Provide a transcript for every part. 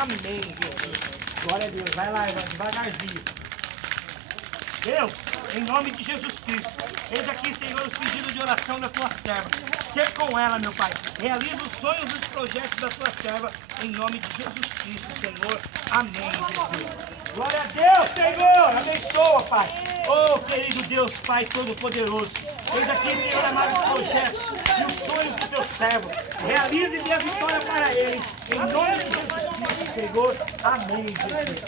Amém, Jesus. Glória a Deus. Vai lá, irmão, devagarzinho. Deus, em nome de Jesus Cristo, eis aqui, Senhor, os pedidos de oração da tua serva. Ser com ela, meu Pai. Realiza os sonhos e os projetos da tua serva, em nome de Jesus Cristo, Senhor. Amém, Jesus. Glória a Deus, Senhor. Abençoa, Pai. Oh, querido Deus, Pai Todo-Poderoso. Eis aqui, Senhor, amados projetos e os sonhos do teu servo. Realize e dê a vitória para eles. Em nome de Jesus Cristo, Senhor. Amém, Jesus.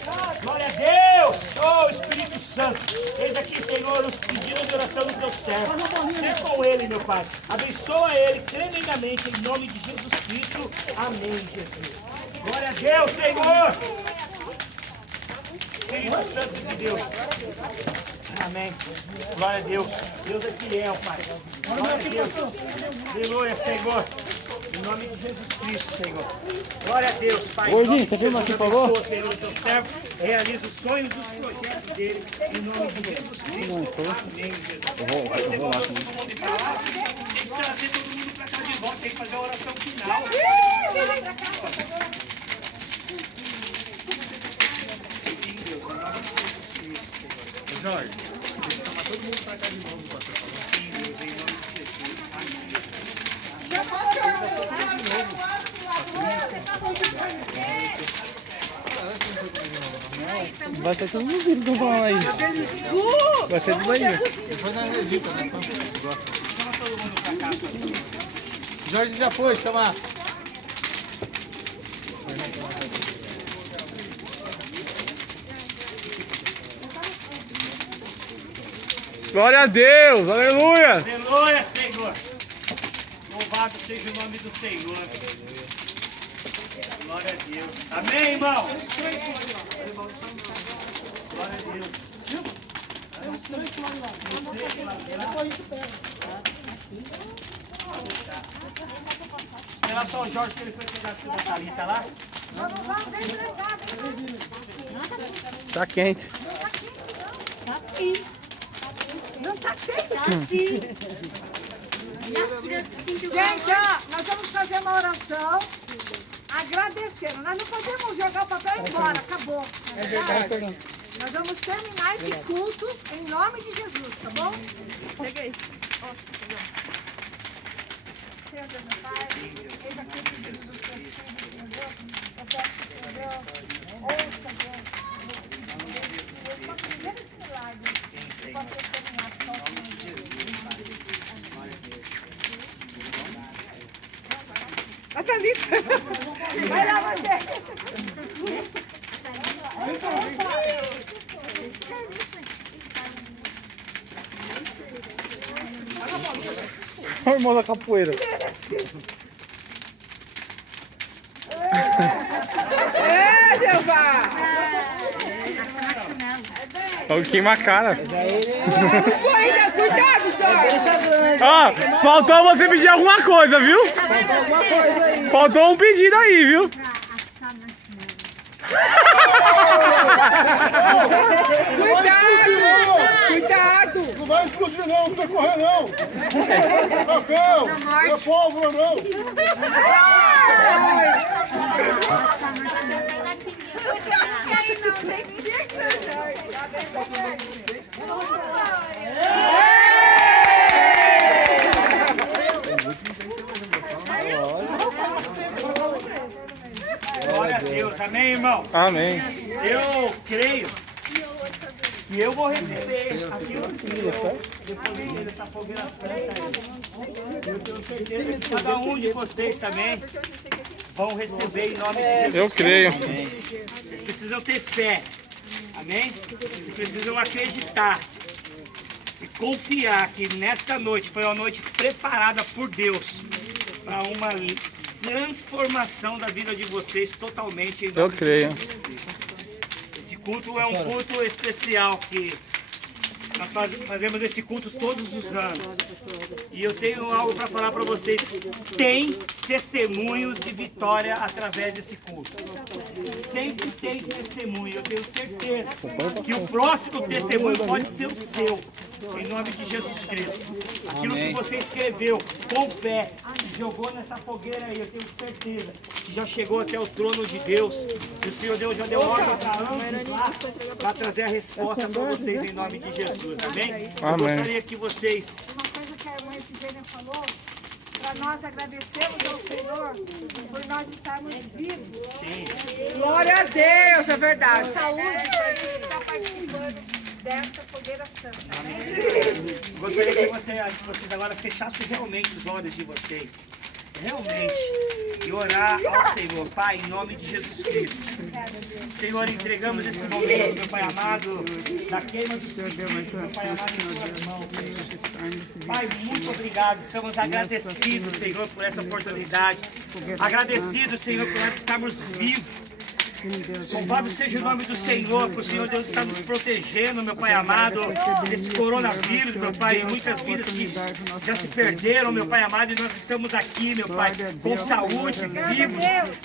Glória a Deus. Oh, Espírito Santo. Eis aqui, Senhor, os pedidos de oração do teu servo. Seja com ele, meu Pai. Abençoa ele tremendamente, em nome de Jesus Cristo. Amém, Jesus. Glória a Deus, Senhor. Espírito Santo de Deus. Amém. Glória a Deus. Deus é fiel, Pai. Glória a Deus. Aleluia, Senhor. Em nome de Jesus Cristo, Senhor. Glória a Deus, Pai. Oi, gente, tá vendo aqui, por favor? Senhor, o teu servo. Realiza os sonhos e os projetos dele. Em nome de Jesus Cristo. Amém, Jesus. Eu vou lá Todo mundo pra lá. Tem que trazer todo mundo pra cá de volta. Tem que fazer a oração final. Jorge, tem que chamar todo mundo pra cá de novo, pastor. Sim, Deus, em nome de Jesus. Vai ser tudo nos vídeos que estão falando aí. Vai ser tudo aí. Depois nós edita, né? Chama todo mundo pra cá, pastor. Jorge já foi chamar. Glória a Deus, aleluia. Aleluia, Senhor. Louvado seja o nome do Senhor. Glória a Deus. Amém, irmão? Glória a Deus. Em relação ao Jorge, se ele foi pegar a sua Thalita lá? Tá quente. Tá sim. Não tá quente? Tá sim. Gente, ó, nós vamos fazer uma oração agradecendo. Nós não podemos jogar o papel embora, acabou. É verdade. Nós vamos terminar esse culto em nome de Jesus, tá bom? Pega aí. Senhor Deus, meu Pai, eis aqui o pedido dos seus filhos, meu Deus. Eu peço que Deus ouça, Deus. Eu posso viver esse milagre. Eu posso terminar só com Jesus. A Thalita. Vai lá, você. O irmão da capoeira. É, Jeová! Olha queima a cara. Não foi ainda, cuidado, Jorge! Ó, faltou você pedir alguma coisa, viu? Faltou um pedido aí, viu? Cuidado! Não vai explodir não, não precisa correr não! Papel! Não é pólvora não! Glória a Deus. Amém, irmãos? Amém. Eu creio que eu vou receber aquilo que eu depositei dessa fogueira santa aí. Eu tenho certeza que cada um de vocês também vão receber em nome de Jesus. Eu creio. Vocês precisam ter fé. Amém? Vocês precisam acreditar e confiar que nesta noite foi uma noite preparada por Deus para uma transformação da vida de vocês totalmente. Eu creio. Esse culto é um culto especial que nós fazemos esse culto todos os anos. E eu tenho algo para falar para vocês. Tem testemunhos de vitória através desse culto. Sempre tem testemunho. Eu tenho certeza que o próximo testemunho pode ser o seu. Em nome de Jesus Cristo. Aquilo que você escreveu com fé e jogou nessa fogueira aí, eu tenho certeza que já chegou até o trono de Deus. E o Senhor Deus já deu ordem para anjos lá para trazer a resposta para vocês em nome de Jesus. Amém? Eu gostaria que vocês... Uma coisa que a irmã Efigênia falou, para nós agradecermos ao Senhor por nós estarmos vivos. Sim. Glória a Deus, é verdade. Saúde para a gente estar participando dessa fogueira santa. Amém? Gostaria que vocês agora fechassem realmente os olhos de vocês. Realmente. E orar ao Senhor. Pai, em nome de Jesus Cristo. Senhor, entregamos esse momento, meu Pai amado, da queima do Espírito, meu Pai amado, em tuas mãos. Pai, muito obrigado. Estamos agradecidos, Senhor, por essa oportunidade. Agradecidos, Senhor, por nós estarmos vivos. Louvado seja o nome do Senhor, por o Senhor Deus estar nos protegendo, meu Pai amado, desse coronavírus, meu Pai, e muitas vidas que já se perderam, meu Pai amado, e nós estamos aqui, meu Pai, com saúde, vivos,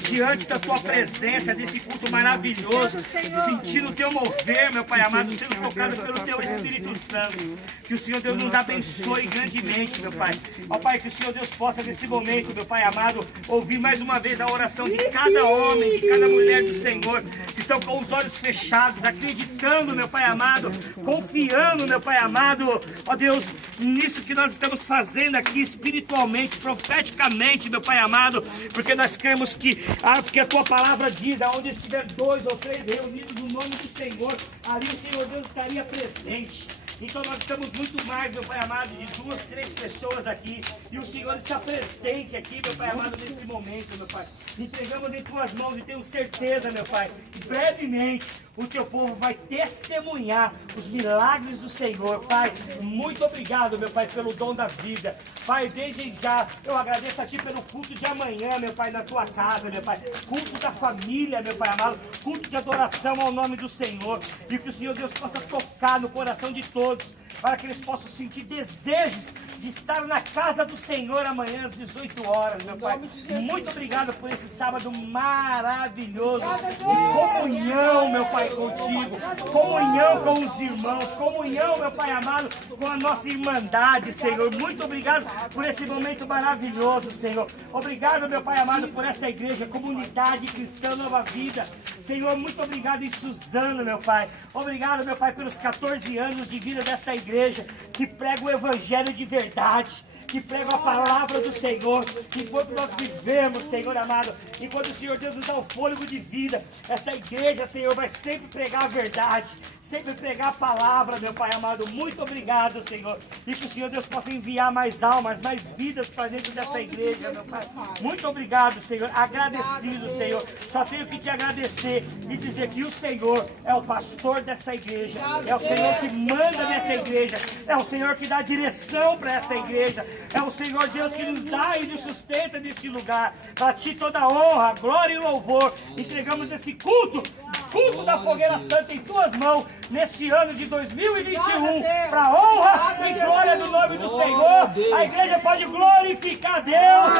diante da Tua presença, desse culto maravilhoso, sentindo o Teu mover, meu Pai amado, sendo tocado pelo Teu Espírito Santo. Que o Senhor Deus nos abençoe grandemente, meu Pai. Ó Pai, que o Senhor Deus possa, nesse momento, meu Pai amado, ouvir mais uma vez a oração de cada homem, de cada mulher do Senhor, que estão com os olhos fechados, acreditando, meu Pai amado, confiando, meu Pai amado, ó Deus, nisso que nós estamos fazendo aqui espiritualmente, profeticamente, meu Pai amado, porque nós cremos que, porque a Tua palavra diz, aonde estiver 2 ou 3 reunidos no nome do Senhor, ali o Senhor Deus estaria presente. Então nós estamos muito mais, meu Pai amado, de 2, 3 pessoas aqui. E o Senhor está presente aqui, meu Pai amado, nesse momento, meu Pai. Entregamos em Tuas mãos e tenho certeza, meu Pai, brevemente o Teu povo vai testemunhar os milagres do Senhor. Pai, muito obrigado, meu Pai, pelo dom da vida. Pai, desde já eu agradeço a Ti pelo culto de amanhã, meu Pai, na Tua casa, meu Pai. Culto da família, meu Pai amado. Culto de adoração ao nome do Senhor. E que o Senhor Deus possa tocar no coração de todos, para que eles possam sentir desejos de estar na casa do Senhor amanhã às 18 horas, meu Pai. Muito obrigado por esse sábado maravilhoso de comunhão, meu Pai, contigo. Comunhão com os irmãos. Comunhão, meu Pai amado, com a nossa irmandade, Senhor. Muito obrigado por esse momento maravilhoso, Senhor. Obrigado, meu Pai amado, por esta igreja, Comunidade Cristã Nova Vida. Senhor, muito obrigado em Suzano, meu Pai. Obrigado, meu Pai, pelos 14 anos de vida desta igreja, que prega o Evangelho de verdade, que prega a palavra do Senhor. Enquanto nós vivemos, Senhor amado, enquanto o Senhor Deus nos dá o fôlego de vida, essa igreja, Senhor, vai sempre pregar a verdade, sempre pregar a palavra, meu Pai amado. Muito obrigado, Senhor, e que o Senhor Deus possa enviar mais almas, mais vidas para dentro dessa igreja, meu Pai. Muito obrigado, Senhor, agradecido, Senhor. Só tenho que te agradecer e dizer que o Senhor é o pastor desta igreja, é o Senhor que manda nesta igreja, é o Senhor que dá direção para esta igreja, é o Senhor Deus que nos dá e nos sustenta neste lugar. Para Ti toda a honra, glória e louvor. Entregamos esse culto da Fogueira Santa em Tuas mãos, neste ano de 2021, para a honra e glória do nome do Senhor. A igreja pode glorificar a Deus.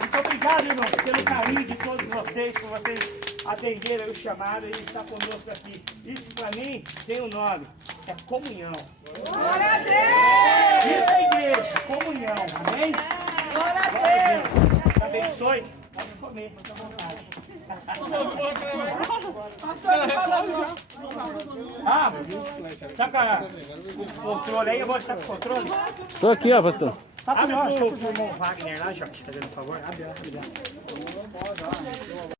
Muito obrigado, irmãos, pelo carinho de todos vocês, por vocês atenderam o chamado e estar conosco aqui. Isso para mim tem um nome, é comunhão. Glória a Deus! Isso é igreja, comunhão, amém? Glória a Deus! Deus abençoe, pode comer, fica à vontade. Tá com o controle aí? Agora está com o controle? Tô aqui, ó, pastor. Abre pro irmão Wagner lá, Jorge, fazendo um favor. Abre.